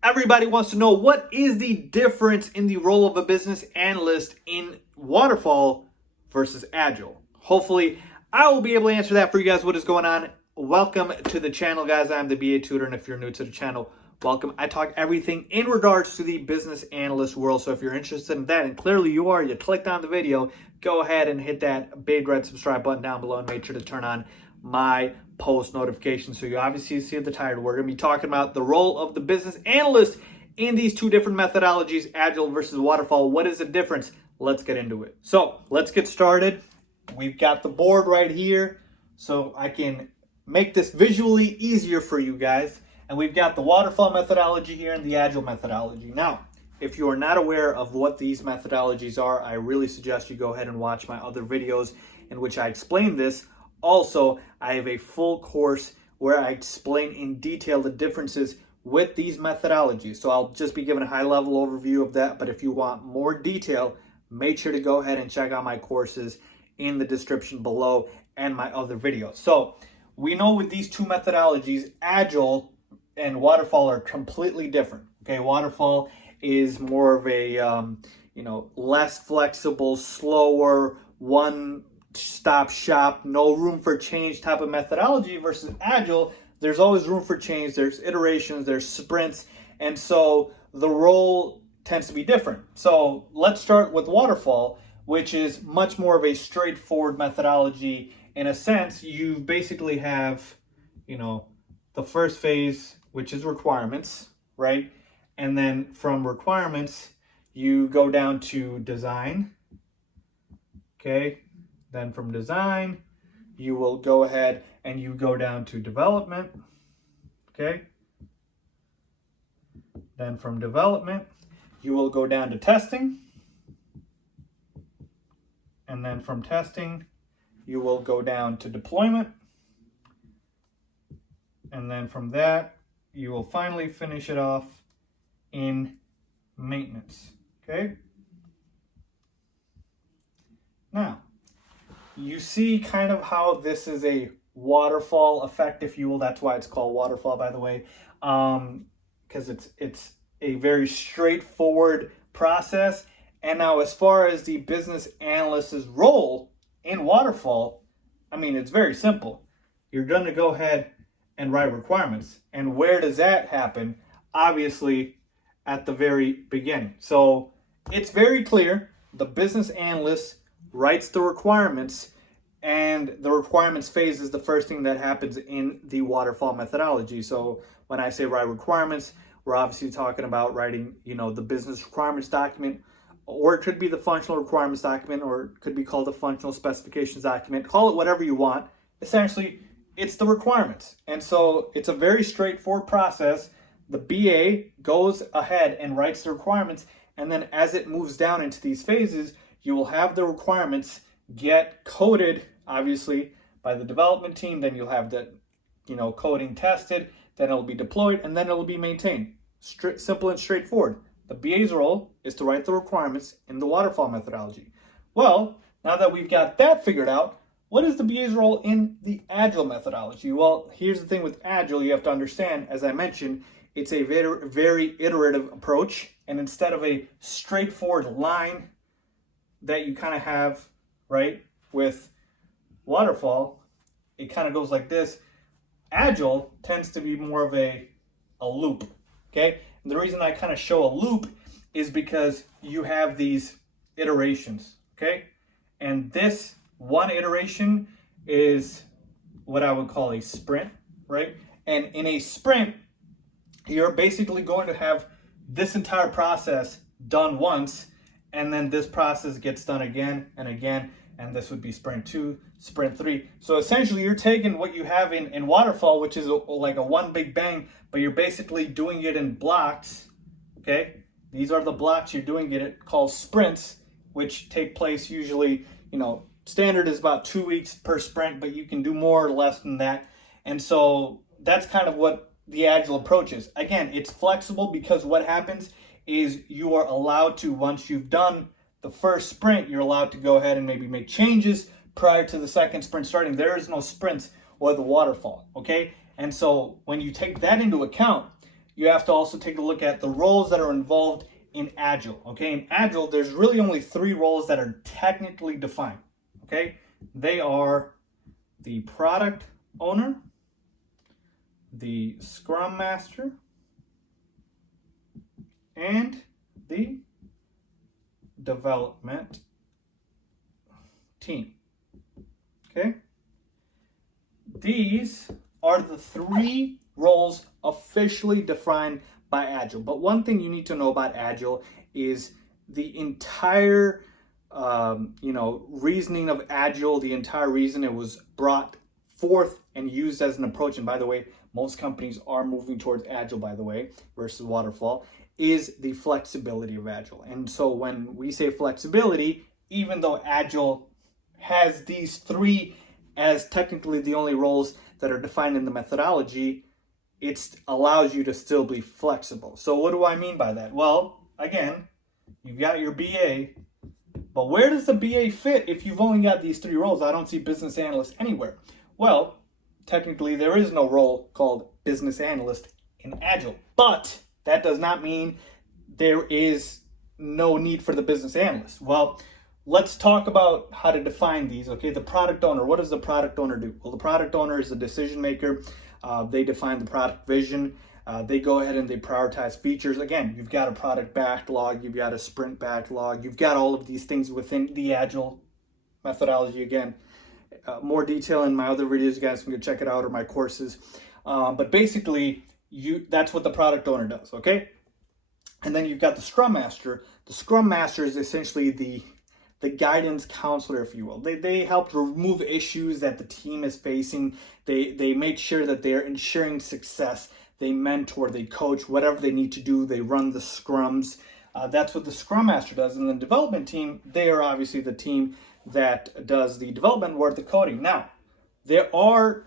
Everybody wants to know, what is the difference in the role of a business analyst in Waterfall versus Agile? Hopefully, I will be able to answer that for you guys. What is going on? Welcome to the channel, guys. I'm the BA Tutor, and if you're new to the channel, welcome. I talk everything in regards to the business analyst world, so if you're interested in that, and clearly you are, you clicked on the video, go ahead and hit that big red subscribe button down below and make sure to turn on my post notifications. So you obviously see the title. We're going to be talking about the role of the business analyst in these two different methodologies, Agile versus Waterfall. What is the difference? Let's get into it. So let's get started. We've got the board right here, so I can make this visually easier for you guys. And we've got the Waterfall methodology here and the Agile methodology. Now, if you are not aware of what these methodologies are, I really suggest you go ahead and watch my other videos in which I explain this. Also, I have a full course where I explain in detail the differences with these methodologies. So I'll just be giving a high-level overview of that, but if you want more detail, make sure to go ahead and check out my courses in the description below and my other videos. So we know with these two methodologies, Agile and Waterfall are completely different. Okay, Waterfall is more of a less flexible, slower, one-stop shop, no room for change type of methodology, versus Agile. There's always room for change. There's iterations, there's sprints, and so the role tends to be different. So let's start with Waterfall, which is much more of a straightforward methodology. In a sense, you basically have, the first phase, which is requirements, right? And then from requirements, you go down to design, okay? Then from design, you will go ahead and you go down to development, okay? Then from development, you will go down to testing. And then from testing, you will go down to deployment. And then from that, you will finally finish it off in maintenance, okay? Now, you see kind of how this is a waterfall effect, if you will. That's why it's called Waterfall, by the way, because it's a very straightforward process. And now, as far as the business analyst's role in Waterfall, it's very simple. You're going to go ahead and write requirements. And where does that happen? Obviously, at the very beginning. So it's very clear. The business analyst writes the requirements, and the requirements phase is the first thing that happens in the Waterfall methodology. So when I say write requirements, we're obviously talking about writing, the business requirements document, or it could be the functional requirements document, or it could be called the functional specifications document. Call it whatever you want. Essentially, it's the requirements. And so it's a very straightforward process. The BA goes ahead and writes the requirements, and then as it moves down into these phases, you will have the requirements get coded, obviously, by the development team. Then you'll have the, coding tested, then it'll be deployed, and then it'll be maintained. Simple and straightforward. The BA's role is to write the requirements in the Waterfall methodology. Well, now that we've got that figured out, what is the BA's role in the Agile methodology? Well, here's the thing with Agile. You have to understand, as I mentioned, it's a very, very iterative approach. And instead of a straightforward line that you kind of have, right, with Waterfall, it kind of goes like this. Agile tends to be more of a loop, okay? And the reason I kind of show a loop is because you have these iterations, okay? And this one iteration is what I would call a sprint, right? And in a sprint, you're basically going to have this entire process done once, and then this process gets done again and again, and this would be sprint 2, sprint 3. So essentially, you're taking what you have in Waterfall, which is like a one big bang, but you're basically doing it in blocks, okay? These are the blocks you're doing it called sprints, which take place usually, standard is about 2 weeks per sprint, but you can do more or less than that. And so that's kind of what the Agile approach is. Again, it's flexible because what happens is you are allowed to, once you've done the first sprint, you're allowed to go ahead and maybe make changes prior to the second sprint starting. There is no sprints or the Waterfall, okay? And so when you take that into account, you have to also take a look at the roles that are involved in Agile. Okay, in Agile, there's really only 3 roles that are technically defined. Okay, they are the product owner, the Scrum Master, and the development team. Okay, these are the 3 roles officially defined by Agile. But one thing you need to know about Agile is the entire reasoning of Agile, the entire reason it was brought forth and used as an approach. And by the way, most companies are moving towards Agile, by the way, versus Waterfall, is the flexibility of Agile. And so when we say flexibility, even though Agile has these 3 as technically the only roles that are defined in the methodology, it allows you to still be flexible. So what do I mean by that? Well, again, you've got your BA, but where does the BA fit if you've only got these 3 roles? I don't see business analyst anywhere. Well, technically there is no role called business analyst in Agile, but that does not mean there is no need for the business analyst. Well, let's talk about how to define these. Okay, the product owner. What does the product owner do? Well, the product owner is the decision maker. They define the product vision. They go ahead and they prioritize features. Again, you've got a product backlog. You've got a sprint backlog. You've got all of these things within the Agile methodology. Again, more detail in my other videos. You guys can go check it out, or my courses. But basically, that's what the product owner does. Okay, and then you've got the Scrum Master. The Scrum Master is essentially the guidance counselor, if you will. They help remove issues that the team is facing. They make sure that they're ensuring success. They mentor, they coach, whatever they need to do. They run the scrums. That's what the Scrum Master does. And the development team, they are obviously the team that does the development work, the coding. Now, there are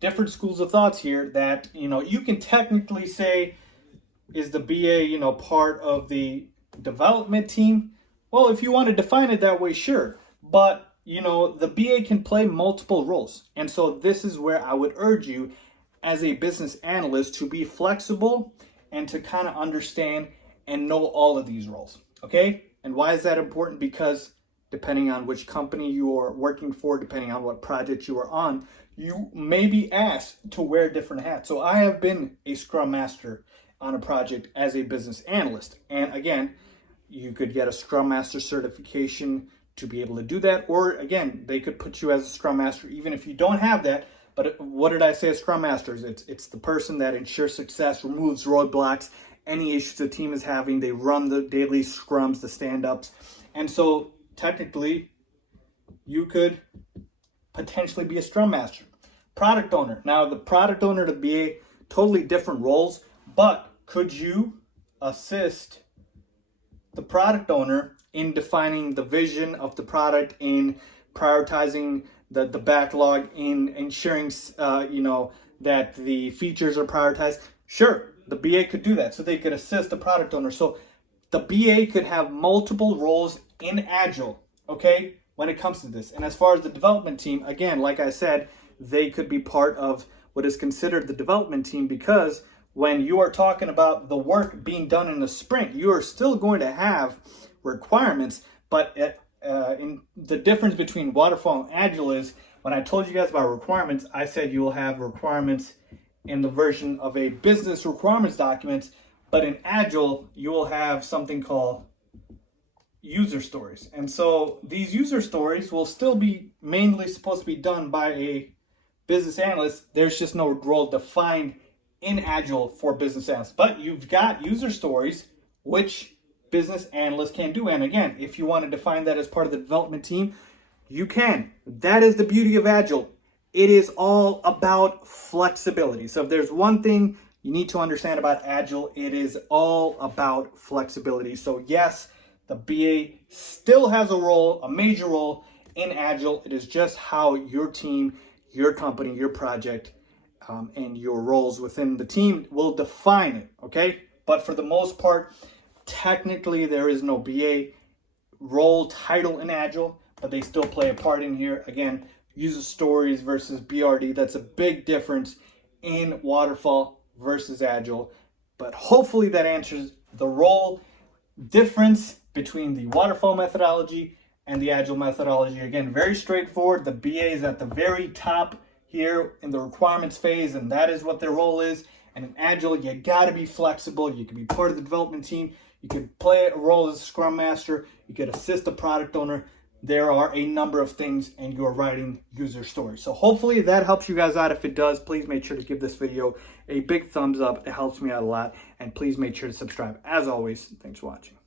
different schools of thoughts here that, you can technically say, is the BA, part of the development team? Well, if you want to define it that way, sure. But, the BA can play multiple roles. And so this is where I would urge you as a business analyst to be flexible and to kind of understand and know all of these roles. Okay? And why is that important? Because depending on which company you are working for, depending on what project you are on, you may be asked to wear different hats. So I have been a Scrum Master on a project as a business analyst. And again, you could get a Scrum Master certification to be able to do that. Or again, they could put you as a Scrum Master even if you don't have that. But what did I say a Scrum Master is? It's the person that ensures success, removes roadblocks, any issues the team is having. They run the daily scrums, the stand-ups. And so technically, you could potentially be a Scrum Master. Product owner. Now, the product owner to be totally different roles, but could you assist the product owner in defining the vision of the product, in prioritizing the backlog, in ensuring that the features are prioritized? Sure, the BA could do that. So they could assist the product owner. So the BA could have multiple roles in Agile, okay, when it comes to this. And as far as the development team, again, like I said, they could be part of what is considered the development team, because when you are talking about the work being done in a sprint, you are still going to have requirements. But in the difference between Waterfall and Agile is, when I told you guys about requirements, I said you will have requirements in the version of a business requirements document. But in Agile, you will have something called user stories. And so these user stories will still be mainly supposed to be done by a business analyst. There's just no role defined in Agile for business analysts. But you've got user stories, which business analysts can do. And again, if you want to define that as part of the development team, you can. That is the beauty of Agile. It is all about flexibility. So if there's one thing you need to understand about Agile, it is all about flexibility. So yes, the BA still has a role, a major role in Agile. It is just how your team, your company, your project, and your roles within the team will define it, okay? But for the most part, technically there is no BA role title in Agile, but they still play a part in here. Again, user stories versus BRD, that's a big difference in Waterfall versus Agile. But hopefully that answers the role difference between the waterfall methodology and the agile methodology. Again, very straightforward. The BA is at the very top here in the requirements phase, and that is what their role is. And in agile, you got to be flexible. You can be part of the development team. You could play a role as a scrum master. You could assist a product owner. There are a number of things, and you're writing user stories. So hopefully that helps you guys out. If it does, please make sure to give this video a big thumbs up. It helps me out a lot. And please make sure to subscribe. As always, thanks for watching.